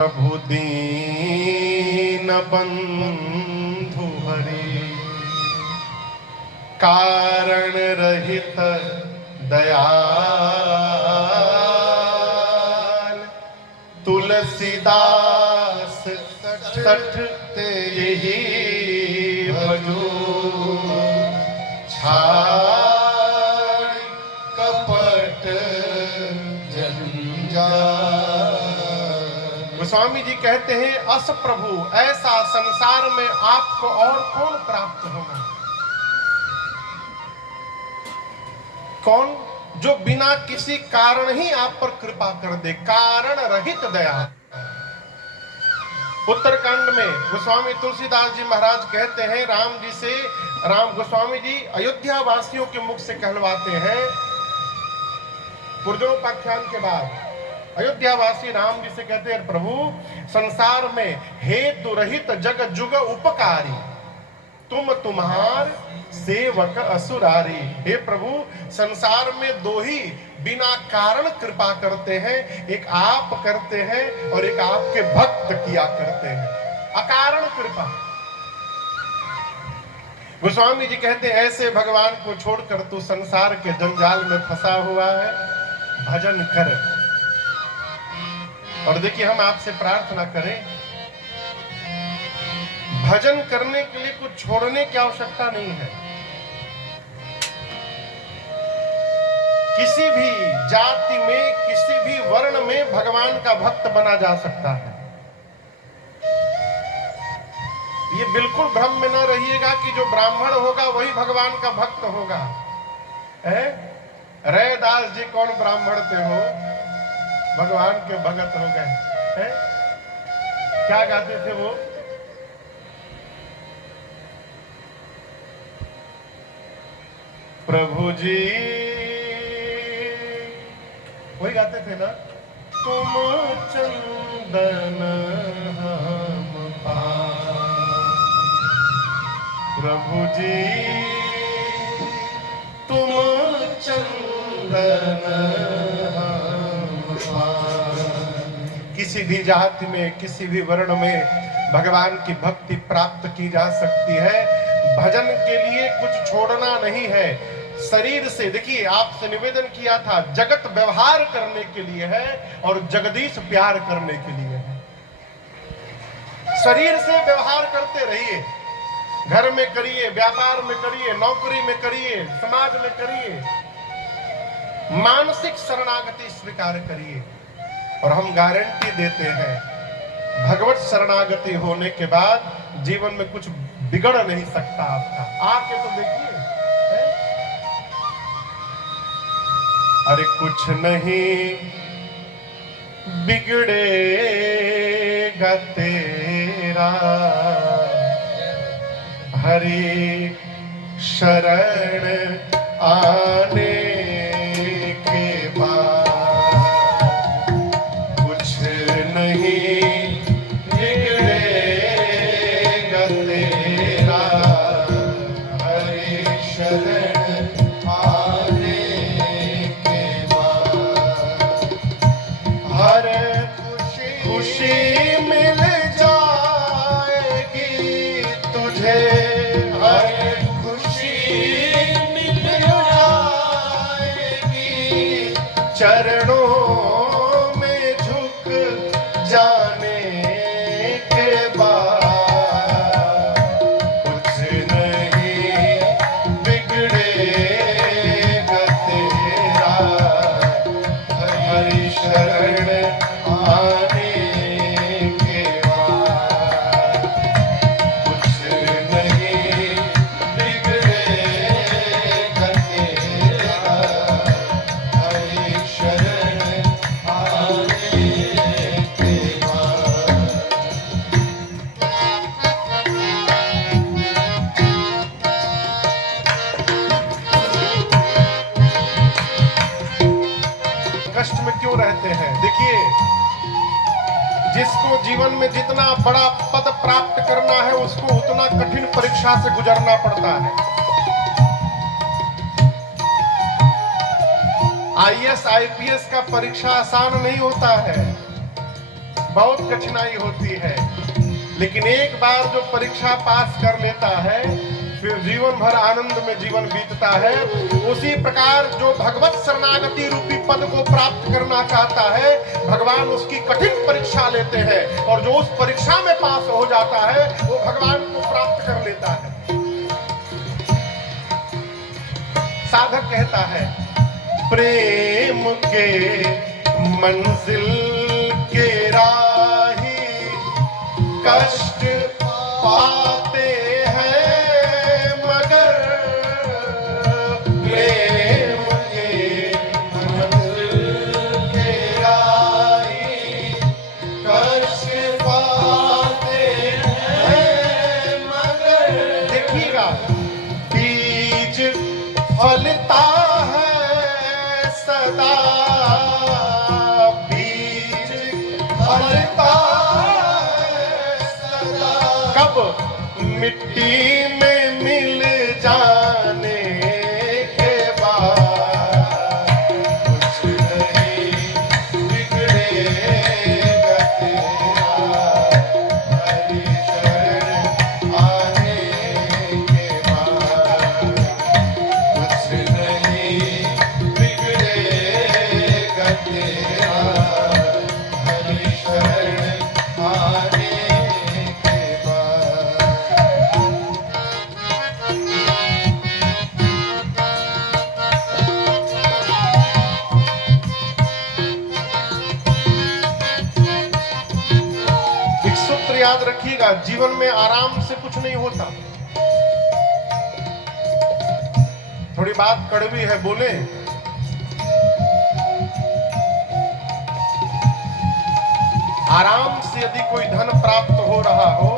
प्रभु दीन बंधु हरि, कारण रहित दयाल, तुलसीदास सठ यही भजो, छाड़ कपट जंजाल। गोस्वामी जी कहते हैं, अस प्रभु ऐसा संसार में आपको और कौन प्राप्त होगा? कौन जो बिना किसी कारण ही आप पर कृपा कर दे, कारण रहित दया। उत्तरकांड में गोस्वामी तुलसीदास जी महाराज कहते हैं, राम गोस्वामी जी अयोध्या वासियों के मुख से कहलवाते हैं, पूर्वोपाख्यान के बाद अयोध्यावासी राम जी से कहते हैं, प्रभु संसार में हेतु रहित जग जुग उपकारी, तुम तुम्हार सेवक असुरारी। हे प्रभु, संसार में दो ही बिना कारण कृपा करते हैं, एक आप करते हैं और एक आपके भक्त किया करते हैं, अकारण कृपा। गोस्वामी जी कहते हैं, ऐसे भगवान को छोड़कर तू संसार के जंजाल में फंसा हुआ है, भजन कर। और देखिए, हम आपसे प्रार्थना करें, भजन करने के लिए कुछ छोड़ने की आवश्यकता नहीं है। किसी भी जाति में, किसी भी वर्ण में भगवान का भक्त बना जा सकता है। ये बिल्कुल भ्रम में न रहिएगा कि जो ब्राह्मण होगा वही भगवान का भक्त होगा। रैदास जी कौन ब्राह्मण थे, हो भगवान के भगत हो गए हैं? क्या गाते थे वो? प्रभु जी वही गाते थे ना, तुम चंदन हम पान, प्रभु जी तुम चंदन हम पान। किसी भी जाति में, किसी भी वर्ण में भगवान की भक्ति प्राप्त की जा सकती है। भजन के लिए कुछ छोड़ना नहीं है। शरीर से, देखिए आपसे निवेदन किया था, जगत व्यवहार करने के लिए है और जगदीश प्यार करने के लिए है। शरीर से व्यवहार करते रहिए, घर में करिए, व्यापार में करिए, नौकरी में करिए, समाज में करिए, मानसिक शरणागति स्वीकार करिए। और हम गारंटी देते हैं, भगवत शरणागति होने के बाद जीवन में कुछ बिगड़ नहीं सकता आपका। आके तो देखिए, अरे कुछ नहीं बिगड़ेगा तेरा, हरि शरण आने के बाद कुछ नहीं बिगड़ेगा तेरा, हरि शरण आने के बाद हर खुशी मिल जाएगी तुझे, हर खुशी मिल जाएगी, चरणों में झुक जाने के बाद कुछ नहीं बिगड़ेगा तेरा, हरि शरण आने के बाद कुछ नहीं बिगड़ेगा तेरा, हरि शरण आने के बाद। कष्ट में क्यों रहते हैं? देखिए, जिसको जीवन में जितना बड़ा पद प्राप्त करना है, उसको उतना कठिन परीक्षा से गुजरना पड़ता है। IAS IPS का परीक्षा आसान नहीं होता है। बहुत कठिनाई होती है, लेकिन एक बार जो परीक्षा पास कर लेता है फिर जीवन भर आनंद में जीवन बीतता है। उसी प्रकार जो भगवत शरणागति रूपी पद को प्राप्त करना चाहता है, भगवान उसकी कठिन परीक्षा लेते हैं और जो उस परीक्षा में पास हो जाता है वो भगवान को प्राप्त कर लेता है। साधक कहता है प्रेम के मंजिल के राही कष्ट पाते हैं मगर प्रेम के मंजिल के राही कष्ट पाते हैं मगर। देखिएगा बीज फलता है सदा, बीज फलता है सदा, कब मिट्टी में मिल जाने के बाद कुछ नहीं बिगड़ेगा तेरा, हरि शरण आने के बाद कुछ नहीं बिगड़ेगा तेरा, हरि शरण आने के बाद। एक सूत्र याद रखिएगा, जीवन में आराम से कुछ नहीं होता। थोड़ी बात कड़वी है, बोले आराम से यदि कोई धन प्राप्त हो रहा हो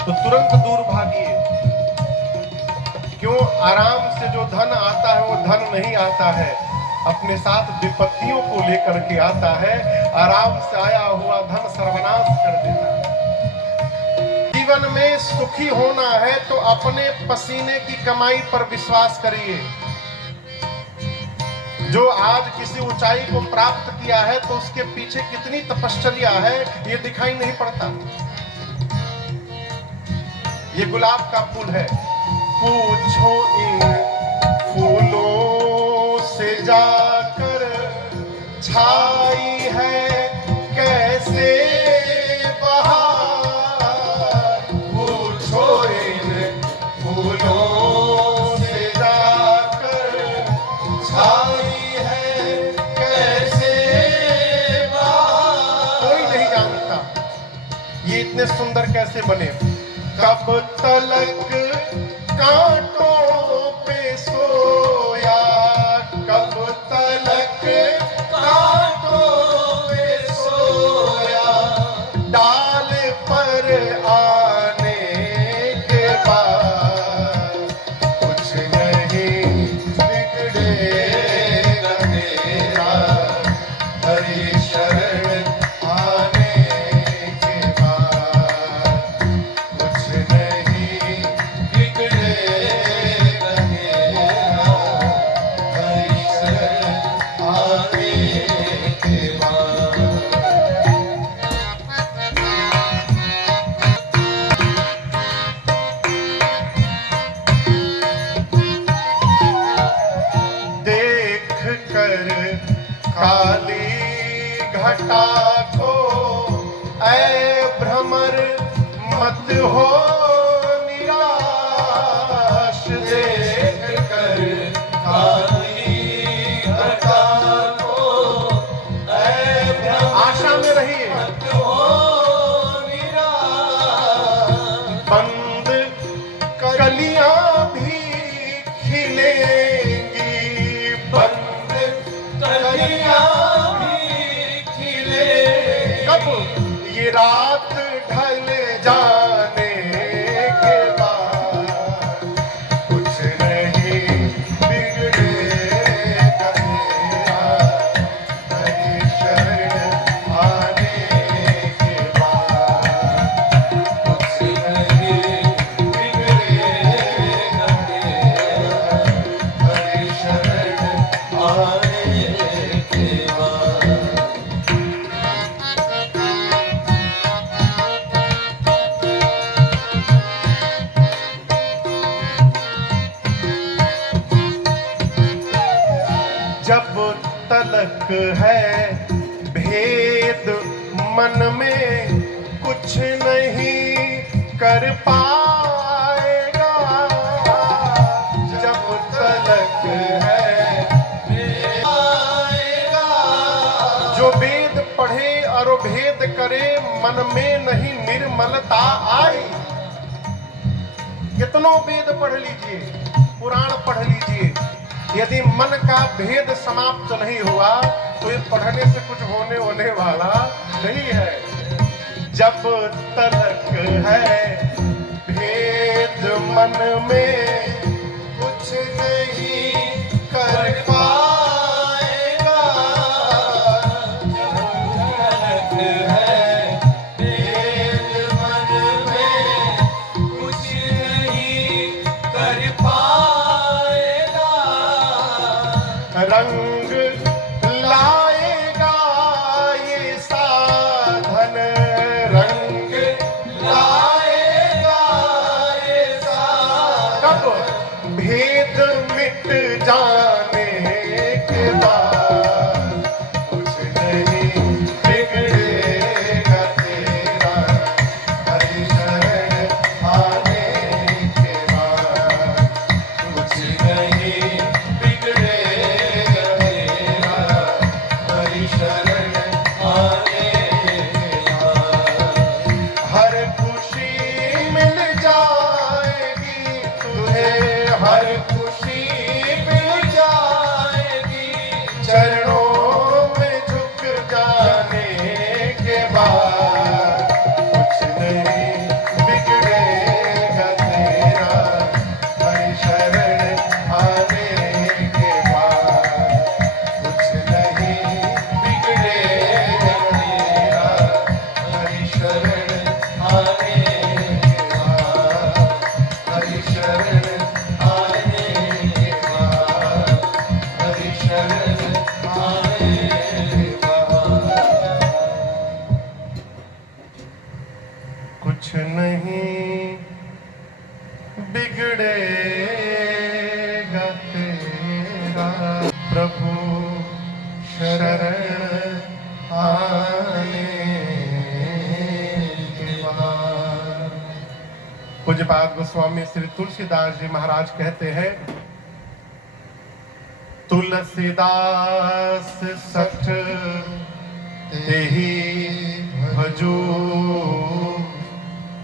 तो तुरंत दूर भागिए। क्यों? आराम से जो धन आता है वो धन नहीं आता है, अपने साथ विपत्तियों को लेकर के आता है। आराम से आया हुआ धन सर्वनाश कर देता है। जीवन में सुखी होना है तो अपने पसीने की कमाई पर विश्वास करिए। जो आज किसी ऊंचाई को प्राप्त किया है तो उसके पीछे कितनी तपश्चर्या है ये दिखाई नहीं पड़ता। ये गुलाब का फूल है, पूछो इन फूलों से जाकर छाई है कैसे बहार, पूछो इन फूलों से जाकर छाई है कैसे बहार। कोई नहीं जानता ये इतने सुंदर कैसे बने। कब तलक कांटों पे सोया, कब तलक कांटों पे सोया, डाल पर आने के बाद कुछ नहीं बिगड़ेगा तेरा, हरि शरण आने के बाद कुछ नहीं बिगड़ेगा तेरा, हरि शरण आने के बाद। देख कर काली घटा को ऐ भ्रमर मत हो निराश, देख कर काली घटा को ऐ भ्रमर आशा में रहिए मत हो निराश, बंद कलियां भी खिलेंगी, बंद कलियां भी खिलेंगी, कब ये रात ढल जाने के बाद कुछ नहीं बिगड़ेगा तेरा, हरि शरण आने के बाद कुछ नहीं बिगड़ेगा तेरा, हरि शरण आने के बाद। है भेद मन में कुछ नहीं कर पाएगा, जब तलक है आएगा। जो वेद पढ़े और भेद करे, मन में नहीं निर्मलता आई। कितनों वेद पढ़ लीजिए, पुराण पढ़ लीजिए, यदि मन का भेद समाप्त नहीं हुआ तो ये पढ़ने से कुछ होने वाला नहीं है। जब तलक है भेद मन में कुछ नहीं कर पाएगा, जब तलक है भेद मन में कुछ नहीं कर पाएगा। रंग लाएगा ये साधन, रंग लाएगा ये साधन, भेद मिट जाने के बाद कुछ नहीं बिगड़ेगा तेरा, हरि शरण आने के बाद कुछ नहीं बिगड़ेगा तेरा, हरि शरण आने के बाद। हर खुशी मिल जाएगी तुझे, हर खुशी मिल जाएगी, चरणों में झुक जाने के बाद कुछ नहीं बिगड़ेगा तेरा, हरि शरण आने के बाद कुछ नहीं बिगड़ेगा तेरा, हरि शरण आने के बाद, हरि शरण आने के बाद, हरि शरण आने के बाद कुछ नहीं बिगड़ेगा तेरा, प्रभु शरण आने के बाद। पूज्यपाद गोस्वामी श्री तुलसीदास जी महाराज कहते हैं, तुलसीदास सठ तेहि भजो,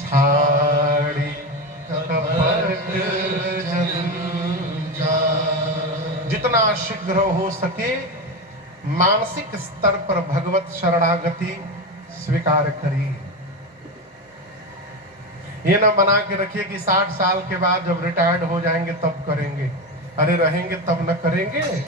छाड़ी कपट जंजाल। जितना शीघ्र हो सके मानसिक स्तर पर भगवत शरणागति स्वीकार करिए। ये ना बना के रखिए कि 60 साल के बाद जब रिटायर्ड हो जाएंगे तब करेंगे। अरे रहेंगे तब न करेंगे।